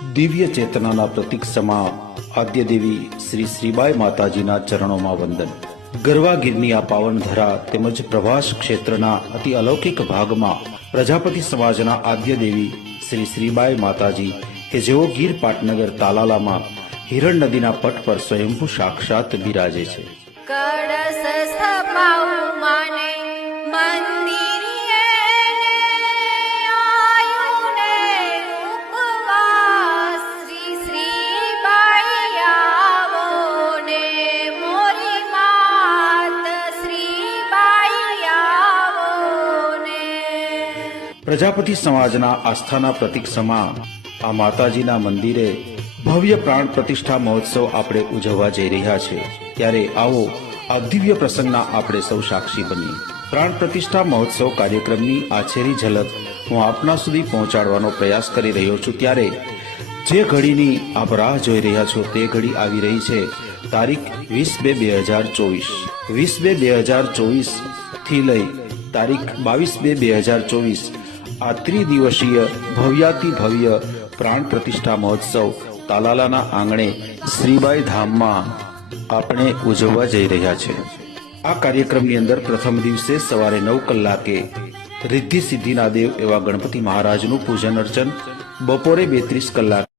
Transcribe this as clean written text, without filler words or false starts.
દિવ્ય ચેતનાના પ્રતીક સમા આદ્ય દેવી શ્રી શ્રીબાઈ માતાજીના ચરણોમાં વંદન। ગરવા ગીરની આ પાવન ધરા તેમજ પ્રભાસ ક્ષેત્રના અતિ અલૌકિક ભાગમાં પ્રજાપતિ સમાજના આદ્ય દેવી શ્રી શ્રીબાઈ માતાજી કે જેઓ ગીર પાટનગર તાલાલામાં હિરણ નદીના પટ પર સ્વયંભૂ સાક્ષાત બિરાજે છે। કળશ સ્થપાવું માને મંદિરે આયુને ઉપવાસ શ્રી શ્રીબાઈ આવો ને મોરી માત શ્રીબાઈ આવો ને। પ્રજાપતિ સમાજના આસ્થાના પ્રતીક સમા આ માતાજીના મંદિરે ભવ્ય પ્રાણ પ્રતિષ્ઠા મહોત્સવ આપણે ઉજવવા જઈ રહ્યા છે। ત્યારે આવો આ દિવ્ય પ્રસંગના આપણે સૌ સાક્ષી બનીએ। પ્રાણ પ્રતિષ્ઠા મહોત્સવ કાર્યક્રમની આછેરી ઝલક હું આપના સુધી પહોંચાડવાનો પ્રયાસ કરી રહ્યો છું। ત્યારે જે ઘડીની આપ રાહ જોઈ રહ્યા છો તે ઘડી આવી રહી છે તારીખ 20/2/2024। 20/2/2024 થી લઈ તારીખ 22/2/2024 આ ત્રિદિવસીય ભવ્યાતિ ભવ્ય પ્રાણ પ્રતિષ્ઠા મહોત્સવ તાલાલાના આંગણે શ્રીબાઈ ધામમાં આપણે ઉજવવા જઈ રહ્યા છે। આ કાર્યક્રમની અંદર પ્રથમ દિવસે સવારે 9 કલાકે રિદ્ધિ સિદ્ધિના દેવ એવા ગણપતિ મહારાજનું પૂજન અર્ચન, બપોરે 32 કલાકે